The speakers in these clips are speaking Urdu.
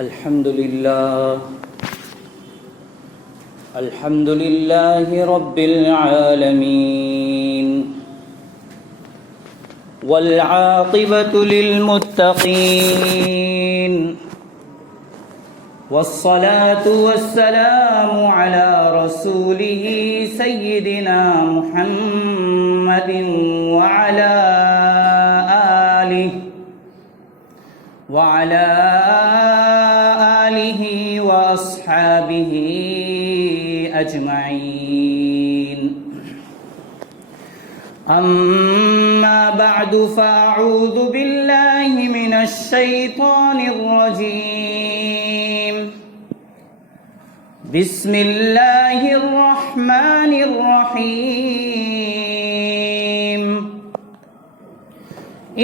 الحمد لله رب العالمين والعاقبة للمتقين والصلاة والسلام على رسوله سيدنا محمد وعلى آله وأصحابه أجمعين. أما بعد فأعوذ بالله من الشيطان الرجيم. بسم الله الرحمن الرحيم.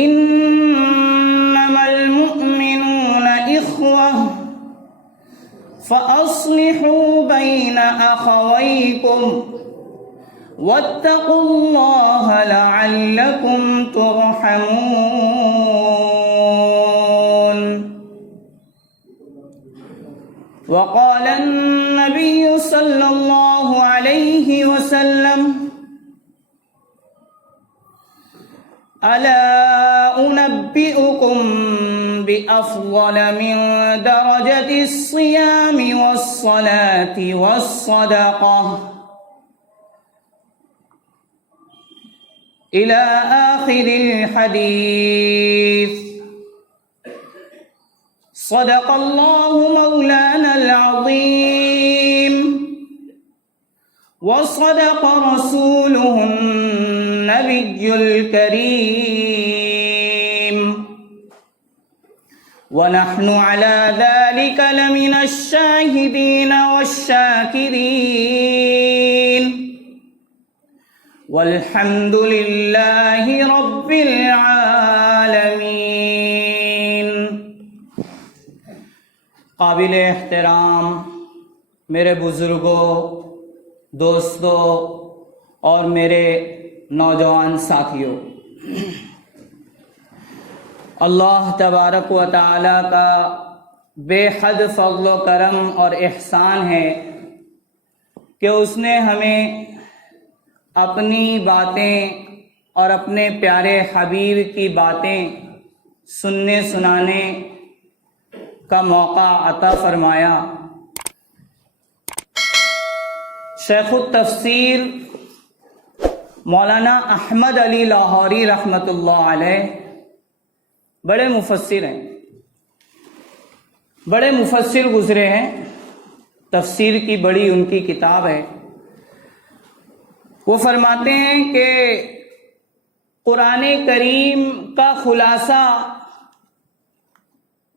إنما المؤمنون إخوة فأصلحوا بين أخويكم واتقوا الله لعلكم ترحمون. وقال النبي صلى الله عليه وسلم: ألا أنبئكم بأفضل من درجة الصيام والصلاة والصدقة إلى آخر الحديث. صدق الله مولانا العظيم وصدق رسوله النبي الكريم ونحن على ذلك لمن الشاهدين والشاكرين والحمد لله رب العالمين. قابل احترام میرے بزرگوں، دوستوں اور میرے نوجوان ساتھیوں، اللہ تبارک و تعالی کا بے حد فضل و کرم اور احسان ہے کہ اس نے ہمیں اپنی باتیں اور اپنے پیارے حبیب کی باتیں سننے سنانے کا موقع عطا فرمایا. شیخ التفسیر مولانا احمد علی لاہوری رحمۃ اللہ علیہ بڑے مفسر ہیں، بڑے مفسر گزرے ہیں. تفسیر کی بڑی ان کی کتاب ہے. وہ فرماتے ہیں کہ قرآن کریم کا خلاصہ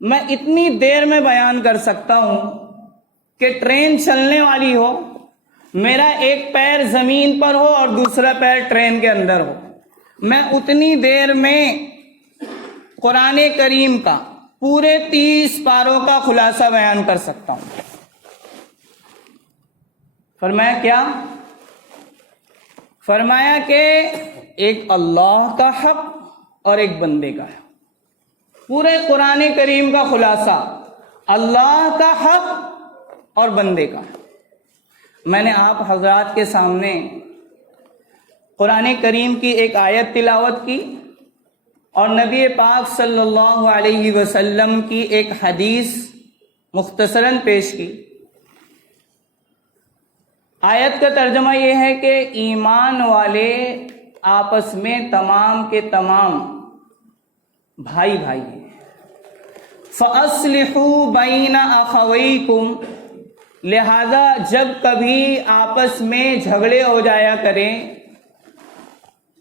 میں اتنی دیر میں بیان کر سکتا ہوں کہ ٹرین چلنے والی ہو، میرا ایک پیر زمین پر ہو اور دوسرا پیر ٹرین کے اندر ہو، میں اتنی دیر میں قرآن کریم کا پورے 30 پاروں کا خلاصہ بیان کر سکتا ہوں. فرمایا کیا؟ فرمایا کہ ایک اللہ کا حق اور ایک بندے کا حق. پورے قرآن کریم کا خلاصہ اللہ کا حق اور بندے کا حق. میں نے آپ حضرات کے سامنے قرآن کریم کی ایک آیت تلاوت کی اور نبی پاک صلی اللہ علیہ وسلم کی ایک حدیث مختصراً پیش کی. آیت کا ترجمہ یہ ہے کہ ایمان والے آپس میں تمام کے تمام بھائی بھائی ہیں. فَأَصْلِحُوا بَيْنَ أَخَوَيْكُمْ، لہذا جب کبھی آپس میں جھگڑے ہو جایا کریں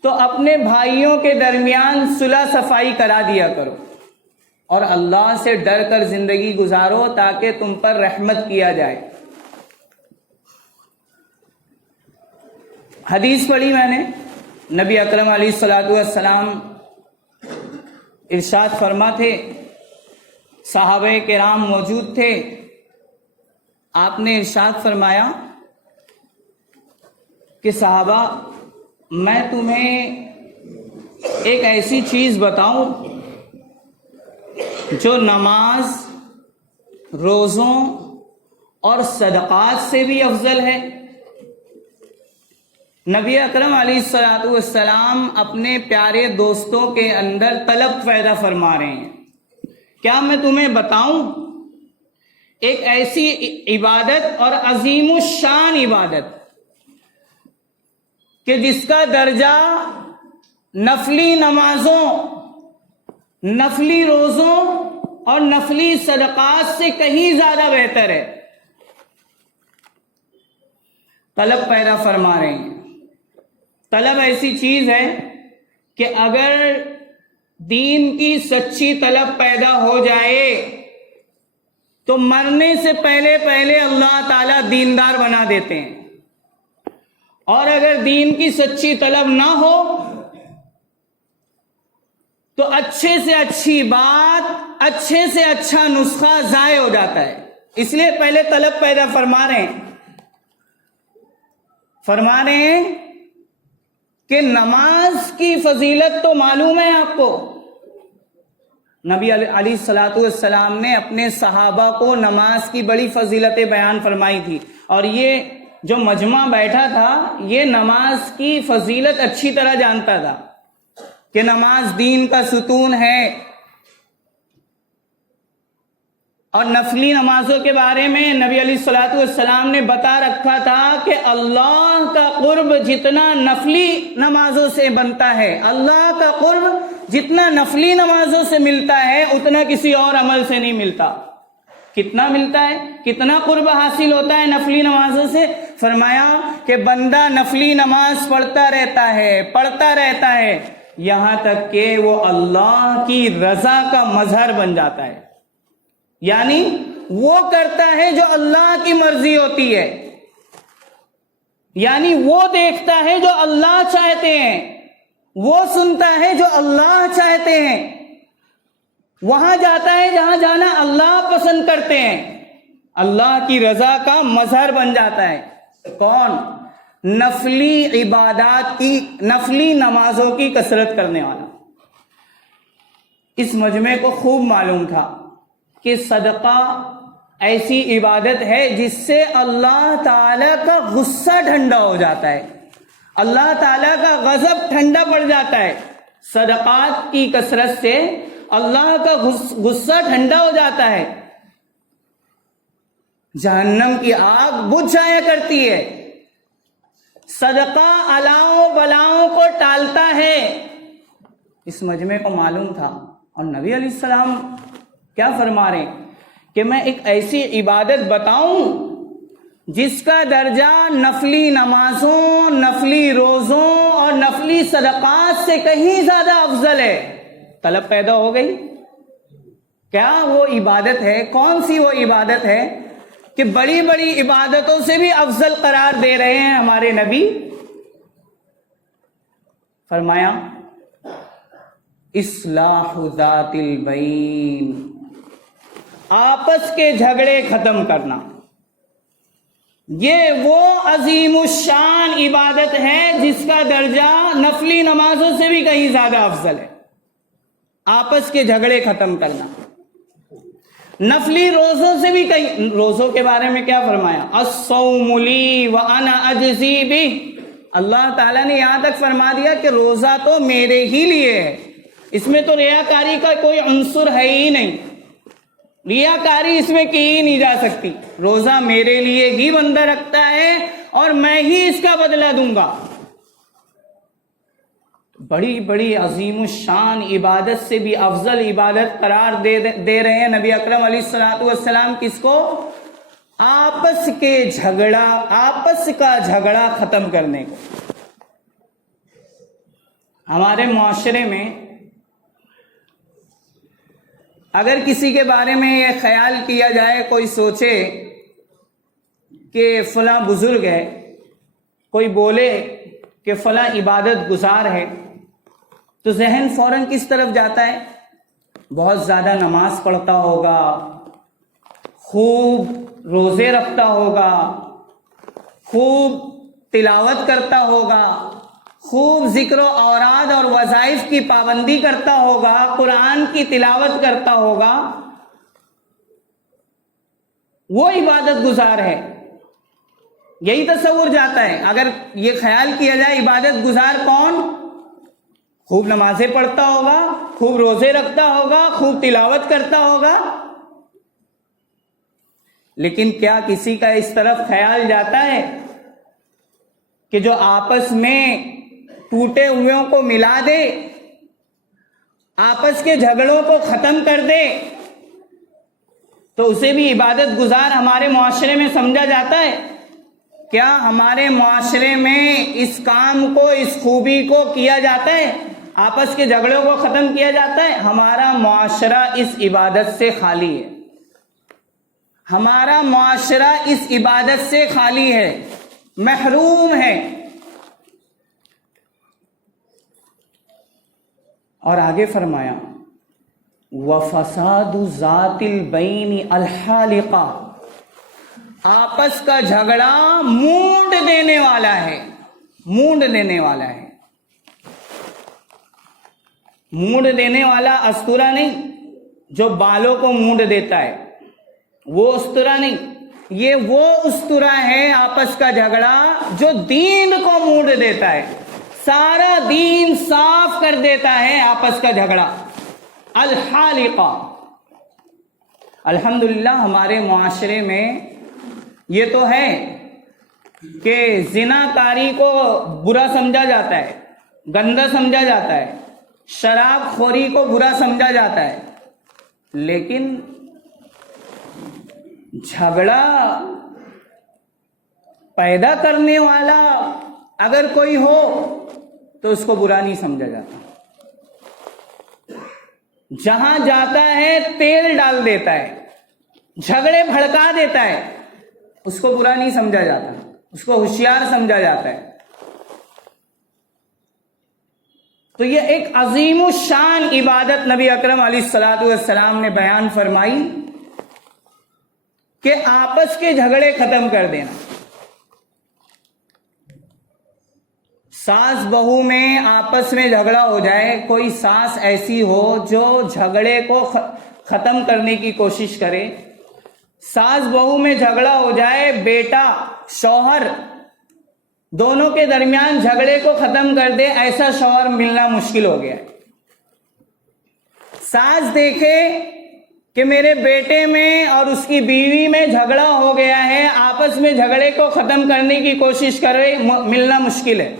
تو اپنے بھائیوں کے درمیان صلح صفائی کرا دیا کرو اور اللہ سے ڈر کر زندگی گزارو تاکہ تم پر رحمت کیا جائے. حدیث پڑھی میں نے، نبی اکرم علیہ الصلوۃ والسلام ارشاد فرماتے، صحابہ کرام موجود تھے، آپ نے ارشاد فرمایا کہ صحابہ میں تمہیں ایک ایسی چیز بتاؤں جو نماز روزوں اور صدقات سے بھی افضل ہے؟ نبی اکرم علیہ الصلوۃ والسلام اپنے پیارے دوستوں کے اندر طلب پیدا فرما رہے ہیں، کیا میں تمہیں بتاؤں ایک ایسی عبادت اور عظیم الشان عبادت کہ جس کا درجہ نفلی نمازوں، نفلی روزوں اور نفلی صدقات سے کہیں زیادہ بہتر ہے؟ طلب پیدا فرما رہے ہیں۔ طلب ایسی چیز ہے کہ اگر دین کی سچی طلب پیدا ہو جائے تو مرنے سے پہلے پہلے اللہ تعالیٰ دیندار بنا دیتے ہیں، اور اگر دین کی سچی طلب نہ ہو تو اچھے سے اچھی بات، اچھے سے اچھا نسخہ ضائع ہو جاتا ہے۔ اس لیے پہلے طلب پیدا فرما رہے ہیں کہ نماز کی فضیلت تو معلوم ہے آپ کو۔ نبی علیہ الصلوۃ والسلام نے اپنے صحابہ کو نماز کی بڑی فضیلتیں بیان فرمائی تھی، اور یہ جو مجمع بیٹھا تھا یہ نماز کی فضیلت اچھی طرح جانتا تھا کہ نماز دین کا ستون ہے۔ اور نفلی نمازوں کے بارے میں نبی علیہ الصلوۃ والسلام نے بتا رکھا تھا کہ اللہ کا قرب جتنا نفلی نمازوں سے بنتا ہے، اللہ کا قرب جتنا نفلی نمازوں سے ملتا ہے اتنا کسی اور عمل سے نہیں ملتا۔ کتنا ملتا ہے، کتنا قرب حاصل ہوتا ہے نفلی نمازوں سے؟ فرمایا کہ بندہ نفلی نماز پڑھتا رہتا ہے یہاں تک کہ وہ اللہ کی رضا کا مظہر بن جاتا ہے، یعنی وہ کرتا ہے جو اللہ کی مرضی ہوتی ہے، یعنی وہ دیکھتا ہے جو اللہ چاہتے ہیں، وہ سنتا ہے جو اللہ چاہتے ہیں، وہاں جاتا ہے جہاں جانا اللہ پسند کرتے ہیں، اللہ کی رضا کا مظہر بن جاتا ہے۔ کون؟ نفلی عبادات کی، نفلی نمازوں کی کثرت کرنے والا۔ اس مجمع کو خوب معلوم تھا کہ صدقہ ایسی عبادت ہے جس سے اللہ تعالیٰ کا غصہ ٹھنڈا ہو جاتا ہے، اللہ تعالیٰ کا غضب ٹھنڈا پڑ جاتا ہے۔ صدقات کی کثرت سے اللہ کا غصہ ٹھنڈا ہو جاتا ہے، جہنم کی آگ بجھ جایا کرتی ہے۔ صدقہ الاؤں بلاؤں کو ٹالتا ہے۔ اس مجمع کو معلوم تھا، اور نبی علیہ السلام کیا فرما رہے ہیں کہ میں ایک ایسی عبادت بتاؤں جس کا درجہ نفلی نمازوں، نفلی روزوں اور نفلی صدقات سے کہیں زیادہ افضل ہے۔ طلب پیدا ہو گئی۔ کیا وہ عبادت ہے؟ کون سی وہ عبادت ہے کہ بڑی بڑی عبادتوں سے بھی افضل قرار دے رہے ہیں ہمارے نبی؟ فرمایا اصلاح ذات البین، آپس کے جھگڑے ختم کرنا۔ یہ وہ عظیم الشان عبادت ہے جس کا درجہ نفلی نمازوں سے بھی کہیں زیادہ افضل ہے۔ آپس کے جھگڑے ختم کرنا۔ نفلی روزوں سے بھی کہیں، روزوں کے بارے میں کیا فرمایا؟ الصوم لی وانا اجزی بہ، اللہ تعالیٰ نے یہاں تک فرما دیا کہ روزہ تو میرے ہی لیے ہے، اس میں تو ریاکاری کا کوئی عنصر ہے ہی نہیں، ریاکاری اس میں کی ہی نہیں جا سکتی۔ روزہ میرے لیے ہی بندہ رکھتا ہے اور میں ہی اس کا بدلہ دوں گا۔ بڑی بڑی عظیم الشان عبادت سے بھی افضل عبادت قرار دے رہے ہیں نبی اکرم علیہ الصلوۃ والسلام۔ کس کو؟ آپس کا جھگڑا ختم کرنے کو۔ ہمارے معاشرے میں اگر کسی کے بارے میں یہ خیال کیا جائے، کوئی سوچے کہ فلاں بزرگ ہے، کوئی بولے کہ فلاں عبادت گزار ہے، تو ذہن فوراً کس طرف جاتا ہے؟ بہت زیادہ نماز پڑھتا ہوگا، خوب روزے رکھتا ہوگا، خوب تلاوت کرتا ہوگا، خوب ذکر و اوراد اور وظائف کی پابندی کرتا ہوگا، قرآن کی تلاوت کرتا ہوگا۔ وہ عبادت گزار ہے. یہی تصور جاتا ہے. اگر یہ خیال کیا جائے عبادت گزار کون؟ خوب نمازیں پڑھتا ہوگا، خوب روزے رکھتا ہوگا، خوب تلاوت کرتا ہوگا. لیکن کیا کسی کا اس طرف خیال جاتا ہے کہ جو آپس میں ٹوٹے ہوئوں کو ملا دے، آپس کے جھگڑوں کو ختم کر دے، تو اسے بھی عبادت گزار ہمارے معاشرے میں سمجھا جاتا ہے؟ کیا ہمارے معاشرے میں اس کام کو، اس خوبی کو کیا جاتا ہے؟ آپس کے جھگڑوں کو ختم کیا جاتا ہے؟ ہمارا معاشرہ اس عبادت سے خالی ہے. ہمارا معاشرہ اس عبادت سے خالی ہے، محروم ہے. اور آگے فرمایا وَفَسَادُ ذَاتِ الْبَيْنِ الْحَالِقَةِ، آپس کا جھگڑا مونڈ دینے والا ہے. مونڈ دینے والا ہے. مونڈ دینے والا استورا نہیں جو بالوں کو مونڈ دیتا ہے، وہ استورا نہیں. یہ وہ استورا ہے آپس کا جھگڑا جو دین کو مونڈ دیتا ہے، سارا دین صاف کر دیتا ہے آپس کا جھگڑا. الحالقہ. الحمدللہ ہمارے معاشرے میں یہ تو ہے کہ زنا کاری کو برا سمجھا جاتا ہے، گندا سمجھا جاتا ہے، شراب خوری کو برا سمجھا جاتا ہے، لیکن جھگڑا پیدا کرنے والا اگر کوئی ہو تو اس کو برا نہیں سمجھا جاتا. جہاں جاتا ہے تیل ڈال دیتا ہے، جھگڑے بھڑکا دیتا ہے، اس کو برا نہیں سمجھا جاتا، اس کو ہوشیار سمجھا جاتا ہے. تو یہ ایک عظیم الشان عبادت نبی اکرم علیہ الصلوۃ والسلام نے بیان فرمائی کہ آپس کے جھگڑے ختم کر دینا. ساس بہو میں آپس میں جھگڑا ہو جائے، کوئی ساس ایسی ہو جو جھگڑے کو ختم کرنے کی کوشش کرے، ساس بہو میں جھگڑا ہو جائے، بیٹا شوہر دونوں کے درمیان جھگڑے کو ختم کر دے، ایسا شوہر ملنا مشکل ہو گیا ہے. ساس دیکھے کہ میرے بیٹے میں اور اس کی بیوی میں جھگڑا ہو گیا ہے، آپس میں جھگڑے کو ختم کرنے کی کوشش کرے، ملنا مشکل ہے.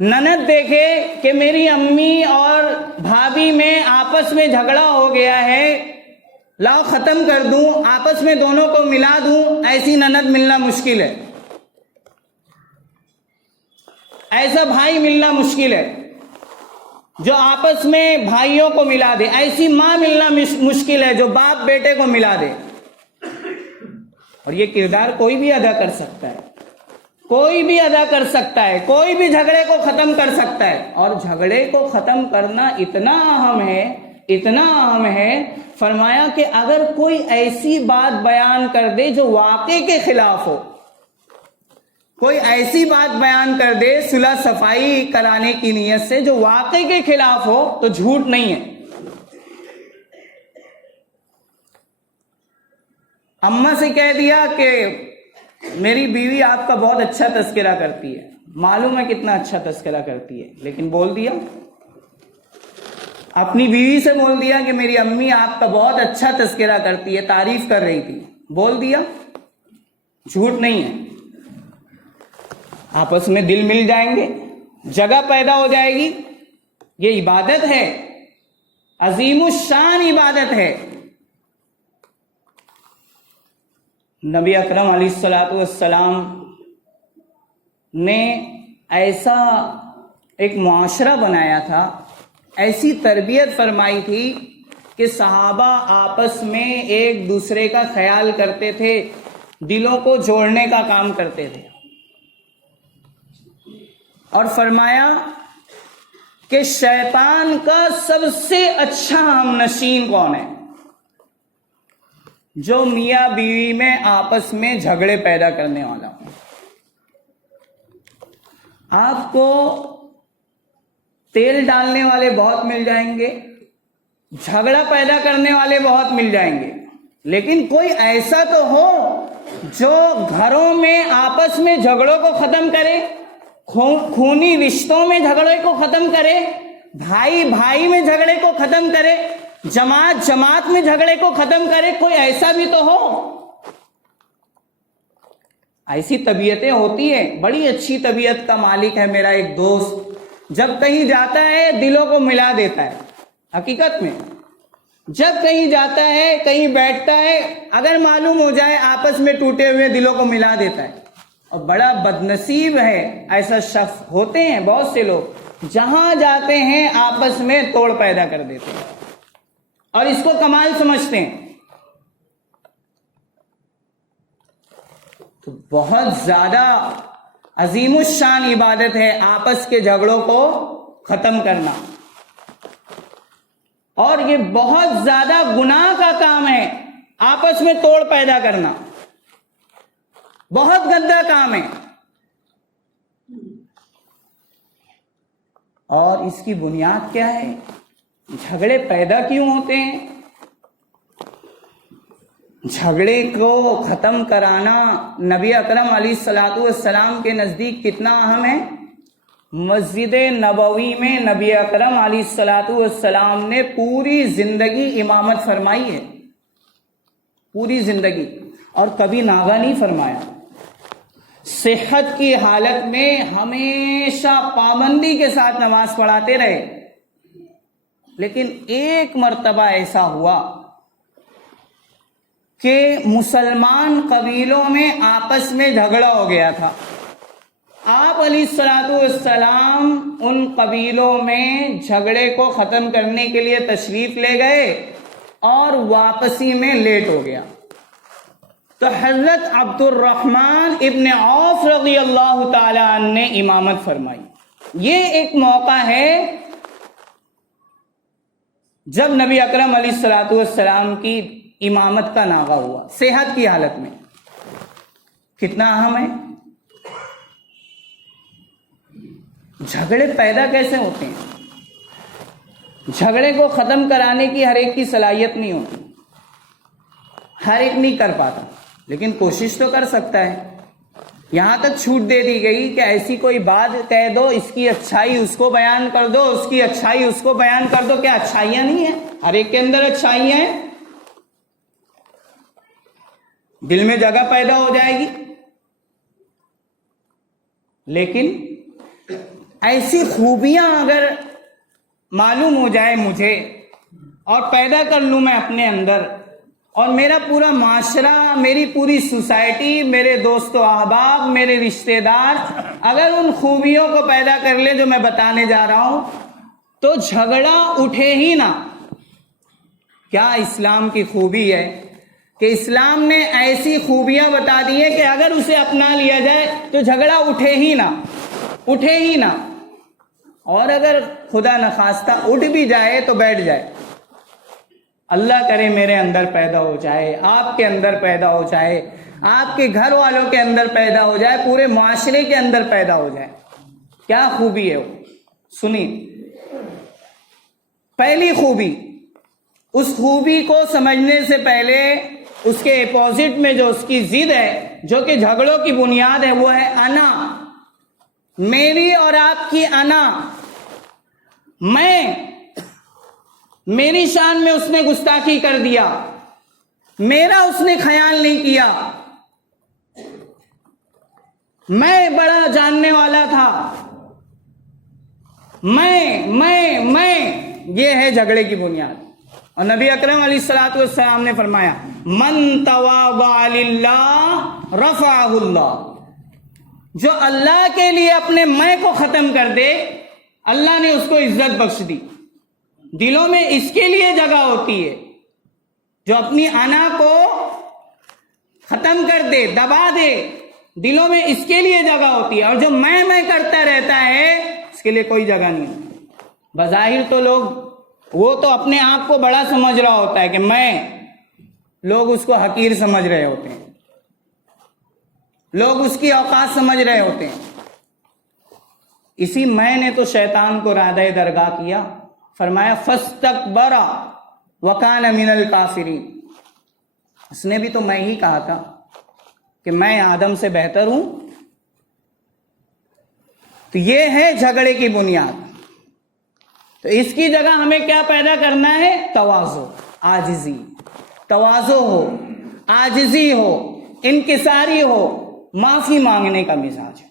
نند دیکھے کہ میری امی اور بھابھی میں آپس میں جھگڑا ہو گیا ہے، لاؤ ختم کر دوں، آپس میں دونوں کو ملا دوں، ایسی نند ملنا مشکل ہے. ایسا بھائی ملنا مشکل ہے جو آپس میں بھائیوں کو ملا دے. ایسی ماں ملنا مشکل ہے جو باپ بیٹے کو ملا دے. اور یہ کردار کوئی بھی ادا کر سکتا ہے، کوئی بھی ادا کر سکتا ہے، کوئی بھی جھگڑے کو ختم کر سکتا ہے. اور جھگڑے کو ختم کرنا اتنا اہم ہے، اتنا اہم ہے، فرمایا کہ اگر کوئی ایسی بات بیان کر دے جو واقعے کے خلاف ہو، کوئی ایسی بات بیان کر دے صلح صفائی کرانے کی نیت سے جو واقعے کے خلاف ہو، تو جھوٹ نہیں ہے. اماں سے کہہ دیا کہ میری بیوی آپ کا بہت اچھا تذکرہ کرتی ہے، معلوم ہے کتنا اچھا تذکرہ کرتی ہے، لیکن بول دیا. اپنی بیوی سے بول دیا کہ میری امی آپ کا بہت اچھا تذکرہ کرتی ہے، تعریف کر رہی تھی، بول دیا، جھوٹ نہیں ہے. آپس میں دل مل جائیں گے، جگہ پیدا ہو جائے گی. یہ عبادت ہے، عظیم الشان عبادت ہے. نبی اکرم علیہ الصلوۃ والسلام نے ایسا ایک معاشرہ بنایا تھا، ایسی تربیت فرمائی تھی کہ صحابہ آپس میں ایک دوسرے کا خیال کرتے تھے، دلوں کو جوڑنے کا کام کرتے تھے. اور فرمایا کہ شیطان کا سب سے اچھا ہم نشین کون ہے؟ جو میاں بیوی میں آپس میں جھگڑے پیدا کرنے والا ہو. آپ کو تیل ڈالنے والے بہت مل جائیں گے، جھگڑا پیدا کرنے والے بہت مل جائیں گے، لیکن کوئی ایسا تو ہو جو گھروں میں آپس میں جھگڑوں کو ختم کرے، خونی رشتوں میں جھگڑے کو ختم کرے، بھائی بھائی میں جھگڑے کو ختم کرے، جماعت جماعت میں جھگڑے کو ختم کرے، کوئی ایسا بھی تو ہو۔ ایسی طبیعتیں ہوتی ہیں، بڑی اچھی طبیعت کا مالک ہے میرا ایک دوست، جب کہیں جاتا ہے دلوں کو ملا دیتا ہے۔ حقیقت میں جب کہیں جاتا ہے، کہیں بیٹھتا ہے، اگر معلوم ہو جائے آپس میں ٹوٹے ہوئے دلوں کو ملا دیتا ہے۔ اور بڑا بدنصیب ہے ایسا شخص، ہوتے ہیں بہت سے لوگ جہاں جاتے ہیں آپس میں توڑ پیدا کر دیتے ہیں اور اس کو کمال سمجھتے ہیں۔ تو بہت زیادہ عظیم الشان عبادت ہے آپس کے جھگڑوں کو ختم کرنا، اور یہ بہت زیادہ گناہ کا کام ہے آپس میں توڑ پیدا کرنا، بہت گندا کام ہے۔ اور اس کی بنیاد کیا ہے؟ جھگڑے پیدا کیوں ہوتے ہیں؟ جھگڑے کو ختم کرانا نبی اکرم علیہ الصلوۃ والسلام کے نزدیک کتنا اہم ہے؟ مسجد نبوی میں نبی اکرم علیہ الصلوۃ والسلام نے پوری زندگی امامت فرمائی ہے، پوری زندگی، اور کبھی ناغہ نہیں فرمایا۔ صحت کی حالت میں ہمیشہ پابندی کے ساتھ نماز پڑھاتے رہے، لیکن ایک مرتبہ ایسا ہوا کہ مسلمان قبیلوں میں آپس میں جھگڑا ہو گیا تھا۔ آپ علیہ الصلوۃ والسلام ان قبیلوں میں جھگڑے کو ختم کرنے کے لیے تشریف لے گئے اور واپسی میں لیٹ ہو گیا، تو حضرت عبد الرحمن ابن عوف رضی اللہ تعالی عنہ نے امامت فرمائی۔ یہ ایک موقع ہے جب نبی اکرم علیہ الصلوۃ والسلام کی امامت کا ناغہ ہوا صحت کی حالت میں۔ کتنا اہم ہے؟ جھگڑے پیدا کیسے ہوتے ہیں؟ جھگڑے کو ختم کرانے کی ہر ایک کی صلاحیت نہیں ہوتی، ہر ایک نہیں کر پاتا، لیکن کوشش تو کر سکتا ہے۔ یہاں تک چھوٹ دے دی گئی کہ ایسی کوئی بات کہہ دو، اس کی اچھائی اس کو بیان کر دو، اس کی اچھائی اس کو بیان کر دو۔ کیا اچھائیاں نہیں ہیں؟ ہر ایک کے اندر اچھائیاں ہیں، دل میں جگہ پیدا ہو جائے گی۔ لیکن ایسی خوبیاں اگر معلوم ہو جائے مجھے اور پیدا کر لوں میں اپنے اندر، اور میرا پورا معاشرہ، میری پوری سوسائٹی، میرے دوست و احباب، میرے رشتہ دار اگر ان خوبیوں کو پیدا کر لے جو میں بتانے جا رہا ہوں، تو جھگڑا اٹھے ہی نہ۔ کیا اسلام کی خوبی ہے کہ اسلام نے ایسی خوبیاں بتا دی ہیں کہ اگر اسے اپنا لیا جائے تو جھگڑا اٹھے ہی نہ، اٹھے ہی نہ، اور اگر خدا نخواستہ اٹھ بھی جائے تو بیٹھ جائے۔ اللہ کرے میرے اندر پیدا ہو جائے، آپ کے اندر پیدا ہو جائے، آپ کے گھر والوں کے اندر پیدا ہو جائے، پورے معاشرے کے اندر پیدا ہو جائے۔ کیا خوبی ہے وہ؟ سنیے، پہلی خوبی، اس خوبی کو سمجھنے سے پہلے اس کے اپوزٹ میں جو اس کی ضد ہے، جو کہ جھگڑوں کی بنیاد ہے، وہ ہے انا، میری اور آپ کی انا، میں، میری شان میں اس نے گستاخی کر دیا، میرا اس نے خیال نہیں کیا، میں بڑا جاننے والا تھا، میں، یہ ہے جھگڑے کی بنیاد۔ اور نبی اکرم علیہ الصلوۃ والسلام نے فرمایا، من تواضع للہ رفعہ اللہ، جو اللہ کے لیے اپنے میں کو ختم کر دے، اللہ نے اس کو عزت بخش دی۔ دلوں میں اس کے لیے جگہ ہوتی ہے، جو اپنی انا کو ختم کر دے، دبا دے، دلوں میں اس کے لیے جگہ ہوتی ہے۔ اور جو میں کرتا رہتا ہے، اس کے لیے کوئی جگہ نہیں ہوتی۔ بظاہر تو لوگ، وہ تو اپنے آپ کو بڑا سمجھ رہا ہوتا ہے کہ میں، لوگ اس کو حقیر سمجھ رہے ہوتے ہیں، لوگ اس کی اوقات سمجھ رہے ہوتے ہیں۔ اسی میں نے تو شیطان کو رادہ درگاہ کیا، فرمایا فاستکبر وَكَانَ مِنَ الْكَافِرِينَ. اس نے بھی تو میں ہی کہا تھا کہ میں آدم سے بہتر ہوں. تو یہ ہے جھگڑے کی بنیاد. تو اس کی جگہ ہمیں کیا پیدا کرنا ہے؟ تواضع، عاجزی. تواضع ہو، عاجزی ہو، انکساری ہو، معافی مانگنے کا مزاج ہو،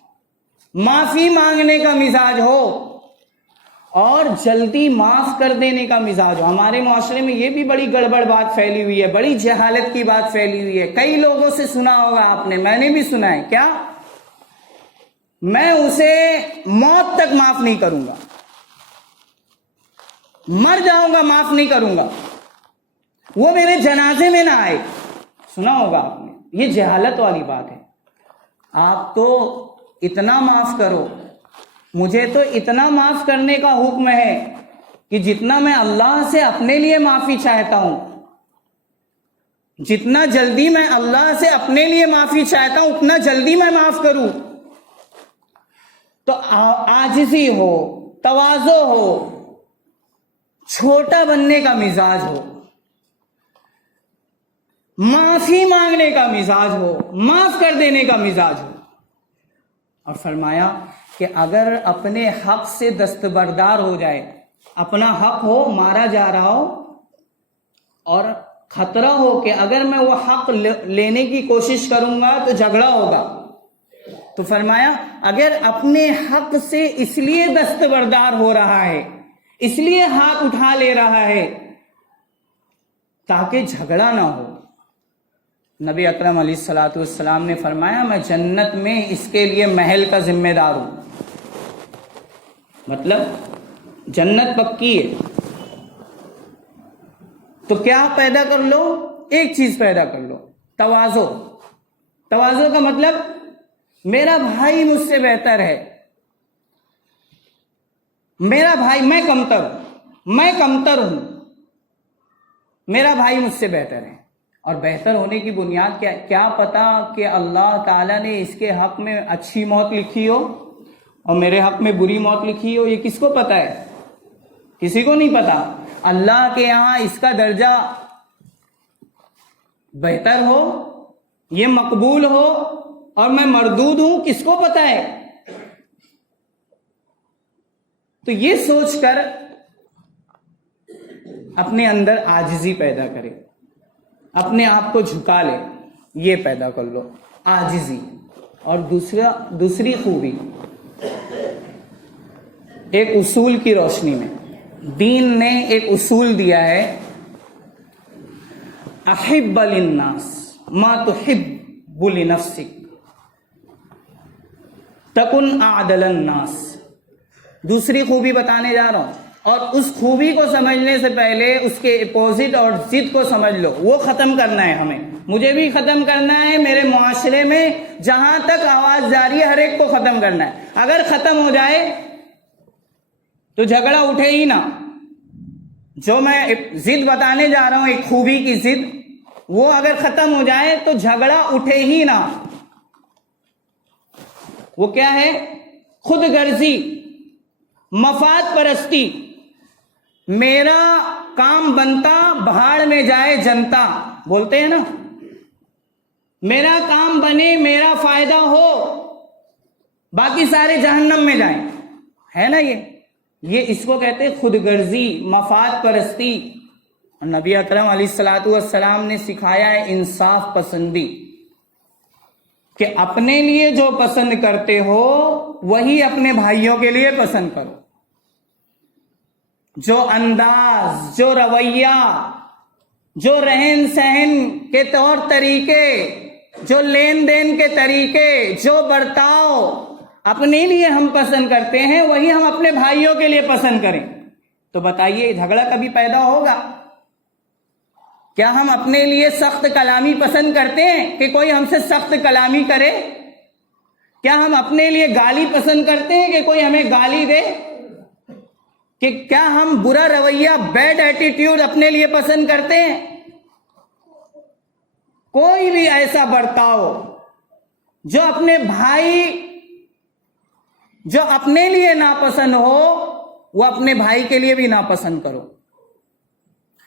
معافی مانگنے کا مزاج ہو، اور جلدی معاف کر دینے کا مزاج ہو. ہمارے معاشرے میں یہ بھی بڑی گڑبڑ بات پھیلی ہوئی ہے، بڑی جہالت کی بات پھیلی ہوئی ہے. کئی لوگوں سے سنا ہوگا آپ نے، میں نے بھی سنا ہے. کیا؟ میں اسے موت تک معاف نہیں کروں گا، مر جاؤں گا معاف نہیں کروں گا، وہ میرے جنازے میں نہ آئے. سنا ہوگا آپ نے. یہ جہالت والی بات ہے. آپ تو اتنا معاف کرو، مجھے تو اتنا معاف کرنے کا حکم ہے کہ جتنا میں اللہ سے اپنے لیے معافی چاہتا ہوں، جتنا جلدی میں اللہ سے اپنے لیے معافی چاہتا ہوں اتنا جلدی میں معاف کروں. تو عاجزی ہو، تواضع ہو، چھوٹا بننے کا مزاج ہو، معافی مانگنے کا مزاج ہو، معاف کر دینے کا مزاج ہو. اور فرمایا کہ اگر اپنے حق سے دستبردار ہو جائے، اپنا حق ہو، مارا جا رہا ہو اور خطرہ ہو کہ اگر میں وہ حق لینے کی کوشش کروں گا تو جھگڑا ہوگا، تو فرمایا اگر اپنے حق سے اس لیے دستبردار ہو رہا ہے، اس لیے ہاتھ اٹھا لے رہا ہے تاکہ جھگڑا نہ ہو. نبی اکرم علیہ الصلوۃ والسلام نے فرمایا میں جنت میں اس کے لیے محل کا ذمہ دار ہوں. مطلب جنت پکی ہے. تو کیا پیدا کر لو؟ ایک چیز پیدا کر لو، تواضع. تواضع کا مطلب میرا بھائی مجھ سے بہتر ہے، میرا بھائی، میں کمتر ہوں، میرا بھائی مجھ سے بہتر ہے. اور بہتر ہونے کی بنیاد کیا پتا کہ اللہ تعالیٰ نے اس کے حق میں اچھی موت لکھی ہو اور میرے حق میں بری موت لکھی ہو. یہ کس کو پتا ہے؟ کسی کو نہیں پتا. اللہ کے یہاں اس کا درجہ بہتر ہو، یہ مقبول ہو اور میں مردود ہوں، کس کو پتا ہے؟ تو یہ سوچ کر اپنے اندر عاجزی پیدا کرے، اپنے آپ کو جھکا لے. یہ پیدا کر لو، عاجزی. اور دوسری خوبی، ایک اصول کی روشنی میں دین نے ایک اصول دیا ہے، احب للناس ما تحب لنفسک تکن اعدل الناس. دوسری خوبی بتانے جا رہا ہوں، اور اس خوبی کو سمجھنے سے پہلے اس کے اپوزٹ اور ضد کو سمجھ لو. وہ ختم کرنا ہے ہمیں، مجھے بھی ختم کرنا ہے. میرے معاشرے میں جہاں تک آواز جاری ہے ہر ایک کو ختم کرنا ہے. اگر ختم ہو جائے تو جھگڑا اٹھے ہی نہ. جو میں ضد بتانے جا رہا ہوں، ایک خوبی کی ضد، وہ اگر ختم ہو جائے تو جھگڑا اٹھے ہی نہ. وہ کیا ہے؟ خود غرضی، مفاد پرستی. میرا کام بنتا بہاڑ میں جائے جنتا، بولتے ہیں نا، میرا کام بنے، میرا فائدہ ہو، باقی سارے جہنم میں جائیں. ہے نا یہ اس کو کہتے ہیں خود غرضی، مفاد پرستی. اور نبی اکرم علیہ الصلوۃ والسلام نے سکھایا ہے انصاف پسندی، کہ اپنے لیے جو پسند کرتے ہو وہی اپنے بھائیوں کے لیے پسند کرو. جو انداز، جو رویہ، جو رہن سہن کے طور طریقے، جو لین دین کے طریقے، جو برتاؤ اپنے لیے ہم پسند کرتے ہیں وہی ہم اپنے بھائیوں کے لیے پسند کریں. تو بتائیے جھگڑا کبھی پیدا ہوگا؟ کیا ہم اپنے لیے سخت کلامی پسند کرتے ہیں کہ کوئی ہم سے سخت کلامی کرے؟ کیا ہم اپنے لیے گالی پسند کرتے ہیں کہ کوئی ہمیں گالی دے؟ کہ کیا ہم برا رویہ، بیڈ ایٹیٹیوڈ اپنے لیے پسند کرتے ہیں؟ کوئی بھی ایسا برتاؤ جو اپنے بھائی، جو اپنے لیے ناپسند ہو وہ اپنے بھائی کے لیے بھی ناپسند کرو.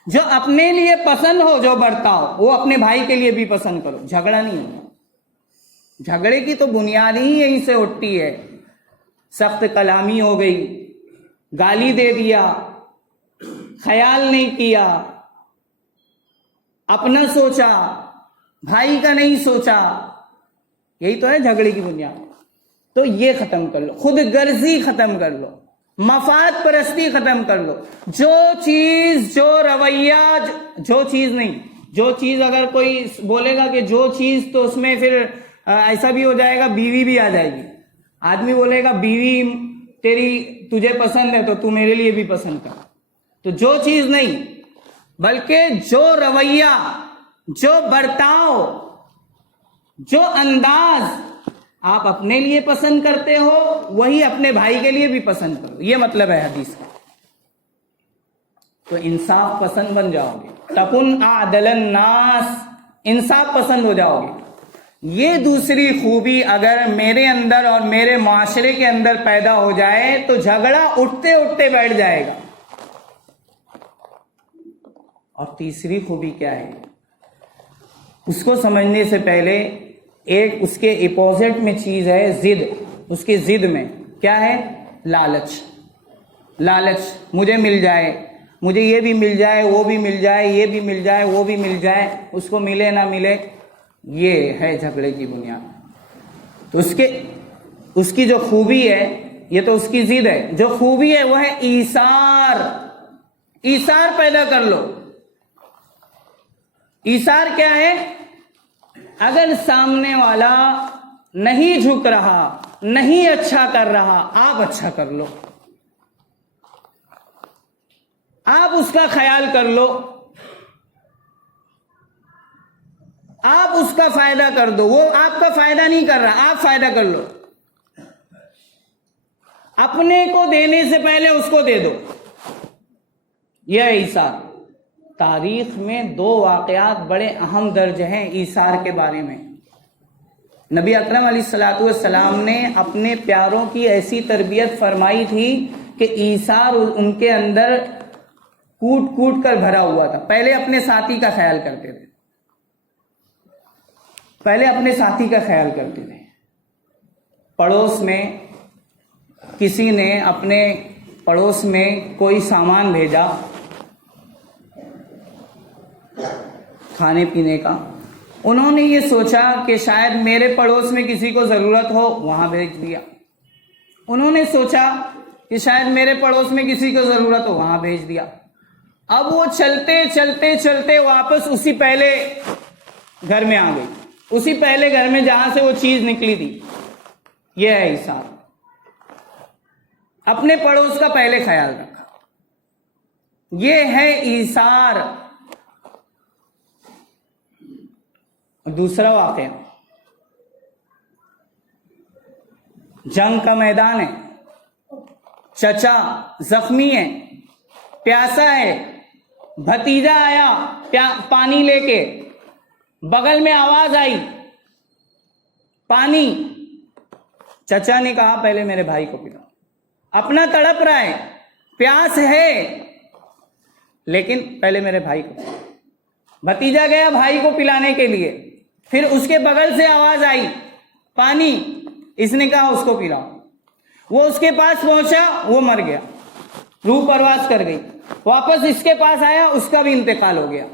جو اپنے لیے پسند ہو جو برتاؤ وہ اپنے بھائی کے لیے بھی پسند کرو، جھگڑا نہیں ہوگا۔ جھگڑے کی تو بنیاد ہی یہیں سے اٹھتی ہے، سخت کلامی ہو گئی، گالی دے دیا، خیال نہیں کیا، اپنا سوچا، بھائی کا نہیں سوچا، یہی تو ہے جھگڑے کی بنیاد۔ تو یہ ختم کر لو، خود غرضی ختم کر لو، مفاد پرستی ختم کر لو۔ جو چیز، جو رویہ، جو چیز نہیں، جو چیز اگر کوئی بولے گا کہ جو چیز، تو اس میں پھر ایسا بھی ہو جائے گا بیوی بھی آ جائے گی۔ آدمی بولے گا بیوی تجھے پسند ہے تو تو میرے لیے بھی پسند کر۔ تو جو چیز نہیں، بلکہ جو رویہ، جو برتاؤ، جو انداز آپ اپنے لیے پسند کرتے ہو وہی اپنے بھائی کے لیے بھی پسند کرو، یہ مطلب ہے حدیث کا۔ تو انصاف پسند بن جاؤ گے، تکن اعدل الناس، انصاف پسند ہو جاؤ گے۔ یہ دوسری خوبی اگر میرے اندر اور میرے معاشرے کے اندر پیدا ہو جائے تو جھگڑا اٹھتے اٹھتے بیٹھ جائے گا۔ اور تیسری خوبی کیا ہے، اس کو سمجھنے سے پہلے ایک اس کے اپوزٹ میں چیز ہے ضد۔ اس کی ضد میں کیا ہے؟ لالچ۔ لالچ، مجھے مل جائے، مجھے یہ بھی مل جائے، وہ بھی مل جائے، یہ بھی مل جائے، وہ بھی مل جائے، اس کو ملے نہ ملے، یہ ہے جھگڑے کی بنیاد۔ تو اس کی جو خوبی ہے، یہ تو اس کی ضد ہے، جو خوبی ہے وہ ہے ایثار۔ ایثار پیدا کر لو۔ ایثار کیا ہے؟ اگر سامنے والا نہیں جھک رہا، نہیں اچھا کر رہا، آپ اچھا کر لو، آپ اس کا خیال کر لو، آپ اس کا فائدہ کر دو۔ وہ آپ کا فائدہ نہیں کر رہا، آپ فائدہ کر لو۔ اپنے کو دینے سے پہلے اس کو دے دو، یہ ہے ایثار۔ تاریخ میں دو واقعات بڑے اہم درج ہیں ایثار کے بارے میں۔ نبی اکرم علیہ الصلوۃ والسلام نے اپنے پیاروں کی ایسی تربیت فرمائی تھی کہ ایثار ان کے اندر کوٹ کوٹ کر بھرا ہوا تھا۔ پہلے اپنے ساتھی کا خیال کرتے تھے، پہلے اپنے ساتھی کا خیال کرتے تھے۔ پڑوس میں کسی نے اپنے پڑوس میں کوئی سامان بھیجا کھانے پینے کا، انہوں نے یہ سوچا کہ شاید میرے پڑوس میں کسی کو ضرورت ہو، وہاں بھیج دیا۔ انہوں نے سوچا کہ شاید میرے پڑوس میں کسی کو ضرورت ہو، وہاں بھیج دیا۔ اب وہ چلتے چلتے چلتے واپس اسی پہلے گھر میں آ گئی، اسی پہلے گھر میں جہاں سے وہ چیز نکلی تھی۔ یہ ہے ایثار، اپنے پڑوس کا پہلے خیال رکھا، یہ ہے ایثار۔ دوسرا واقعہ، جنگ کا میدان ہے، چچا زخمی ہے، پیاسا ہے، بھتیجا آیا پانی لے کے، بغل میں آواز آئی پانی، چچا نے کہا پہلے میرے بھائی کو پلاؤ۔ اپنا تڑپ رہا ہے، پیاس ہے، لیکن پہلے میرے بھائی کو پلاؤ۔ بھتیجا گیا بھائی کو پلانے کے لیے، پھر اس کے بغل سے آواز آئی پانی، اس نے کہا اس کو پلاؤ۔ وہ اس کے پاس پہنچا، وہ مر گیا، روح پرواز کر گئی۔ واپس اس کے پاس آیا، اس کا بھی انتقال ہو گیا۔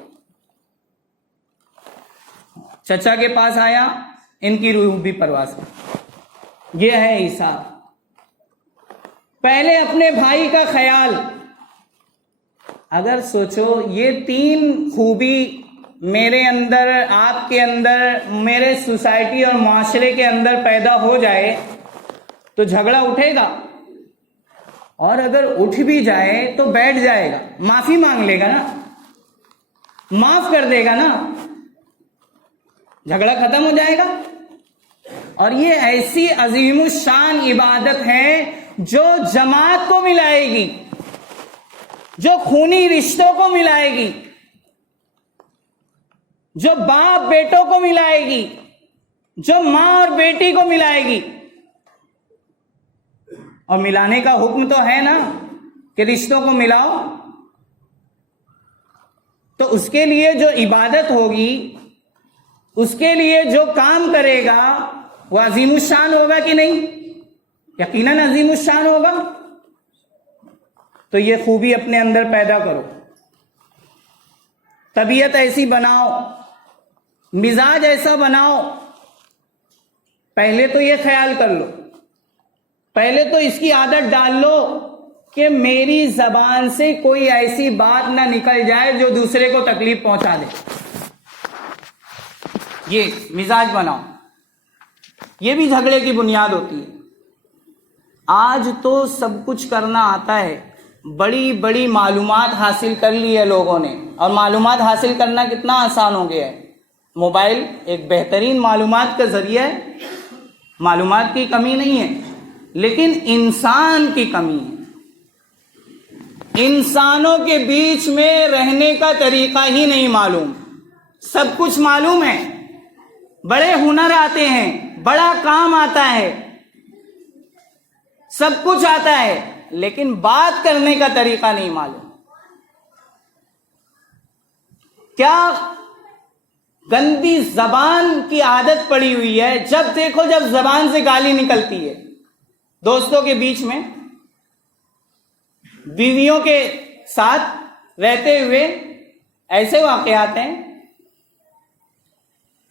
چچا کے پاس آیا، ان کی روح بھی پرواز کر۔ یہ ہے ایثار، پہلے اپنے بھائی کا خیال۔ اگر سوچو یہ تین خوبی میرے اندر، آپ کے اندر، میرے سوسائٹی اور معاشرے کے اندر پیدا ہو جائے تو جھگڑا اٹھے گا، اور اگر اٹھ بھی جائے تو بیٹھ جائے گا، معافی مانگ لے گا نا، معاف کر دے گا نا، جھگڑا ختم ہو جائے گا۔ اور یہ ایسی عظیم الشان عبادت ہے جو جماعت کو ملائے گی، جو خونی رشتوں کو ملائے گی، جو باپ بیٹوں کو ملائے گی، جو ماں اور بیٹی کو ملائے گی۔ اور ملانے کا حکم تو ہے نا کہ رشتوں کو ملاؤ۔ تو اس کے لیے جو عبادت ہوگی، اس کے لیے جو کام کرے گا وہ عظیم الشان ہوگا کہ نہیں؟ یقیناً عظیم الشان ہوگا. تو یہ خوبی اپنے اندر پیدا کرو، طبیعت ایسی بناؤ، مزاج ایسا بناؤ. پہلے تو یہ خیال کر لو، پہلے تو اس کی عادت ڈال لو کہ میری زبان سے کوئی ایسی بات نہ نکل جائے جو دوسرے کو تکلیف پہنچا دے. یہ مزاج بناؤ. یہ بھی جھگڑے کی بنیاد ہوتی ہے. آج تو سب کچھ کرنا آتا ہے، بڑی بڑی معلومات حاصل کر لی ہے لوگوں نے، اور معلومات حاصل کرنا کتنا آسان ہو گیا ہے. موبائل ایک بہترین معلومات کا ذریعہ ہے، معلومات کی کمی نہیں ہے، لیکن انسان کی کمی ہے. انسانوں کے بیچ میں رہنے کا طریقہ ہی نہیں معلوم. سب کچھ معلوم ہے، بڑے ہنر آتے ہیں، بڑا کام آتا ہے، سب کچھ آتا ہے، لیکن بات کرنے کا طریقہ نہیں معلوم. کیا گندی زبان کی عادت پڑی ہوئی ہے. جب دیکھو جب زبان سے گالی نکلتی ہے. دوستوں کے بیچ میں، بیویوں کے ساتھ رہتے ہوئے ایسے واقعات ہیں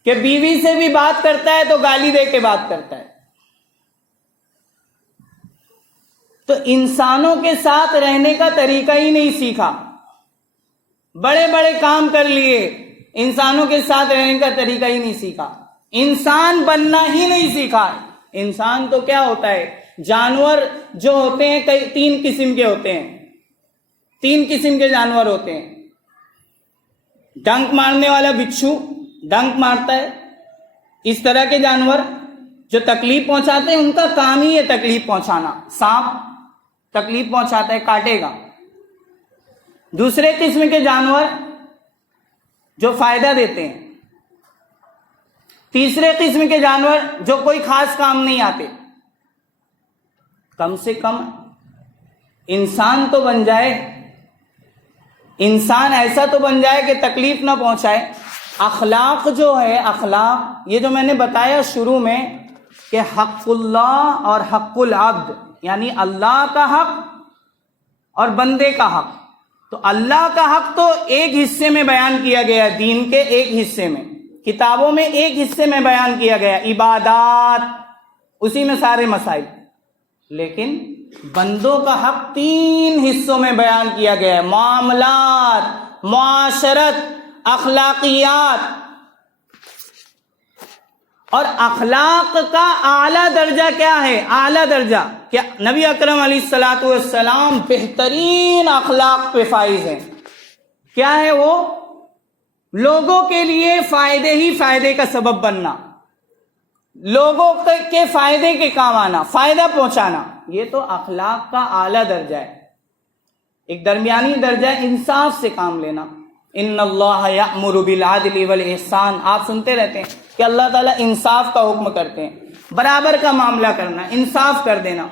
کہ بیوی سے بھی بات کرتا ہے تو گالی دے کے بات کرتا ہے. تو انسانوں کے ساتھ رہنے کا طریقہ ہی نہیں سیکھا. بڑے بڑے کام کر لیے، انسانوں کے ساتھ رہنے کا طریقہ ہی نہیں سیکھا. انسان بننا ہی نہیں سیکھا. انسان تو کیا ہوتا ہے؟ جانور جو ہوتے ہیں کئی 3 قسم کے ہوتے ہیں. 3 قسم کے جانور ہوتے ہیں. ڈنک مارنے والا بچھو ڈنک مارتا ہے. اس طرح کے جانور جو تکلیف پہنچاتے ہیں، ان کا کام ہی ہے تکلیف پہنچانا. سانپ تکلیف پہنچاتا ہے، کاٹے گا. دوسرے قسم کے جانور جو فائدہ دیتے ہیں. تیسرے قسم کے جانور جو کوئی خاص کام نہیں آتے. کم سے کم انسان تو بن جائے، انسان ایسا تو بن جائے کہ تکلیف نہ پہنچائے. اخلاق جو ہے، اخلاق یہ جو میں نے بتایا شروع میں کہ حق اللہ اور حق العبد، یعنی اللہ کا حق اور بندے کا حق. تو اللہ کا حق تو ایک حصے میں بیان کیا گیا، دین کے ایک حصے میں، کتابوں میں ایک حصے میں بیان کیا گیا، عبادات، اسی میں سارے مسائل. لیکن بندوں کا حق 3 حصوں میں بیان کیا گیا ہے: معاملات، معاشرت، اخلاقیات. اور اخلاق کا اعلیٰ درجہ کیا ہے؟ اعلیٰ درجہ کیا؟ نبی اکرم علیہ الصلوۃ والسلام بہترین اخلاق پہ فائز ہیں. کیا ہے وہ؟ لوگوں کے لیے فائدے ہی فائدے کا سبب بننا، لوگوں کے فائدے کے کام آنا، فائدہ پہنچانا. یہ تو اخلاق کا اعلیٰ درجہ ہے. ایک درمیانی درجہ انصاف سے کام لینا. ان اللہ یأمر بالعدل والاحسان. آپ سنتے رہتے ہیں کہ اللہ تعالیٰ انصاف کا حکم کرتے ہیں، برابر کا معاملہ کرنا، انصاف کر دینا.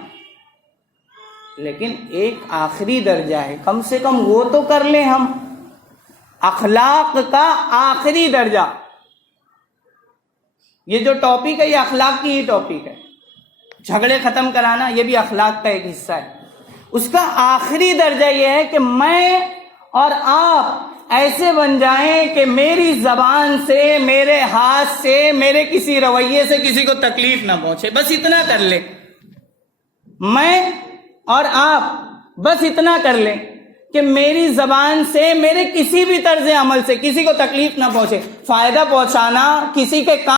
لیکن ایک آخری درجہ ہے، کم سے کم وہ تو کر لیں ہم. اخلاق کا آخری درجہ. یہ جو ٹاپک ہے یہ اخلاق کی ہی ٹاپک ہے. جھگڑے ختم کرانا یہ بھی اخلاق کا ایک حصہ ہے. اس کا آخری درجہ یہ ہے کہ میں اور آپ ایسے بن جائیں کہ میری زبان سے، میرے ہاتھ سے، میرے کسی رویے سے کسی کو تکلیف نہ پہنچے. بس اتنا کر لیں. میں اور آپ بس اتنا کر لیں کہ میری زبان سے، میرے کسی بھی طرز عمل سے کسی کو تکلیف نہ پہنچے. فائدہ پہنچانا، کسی کے کام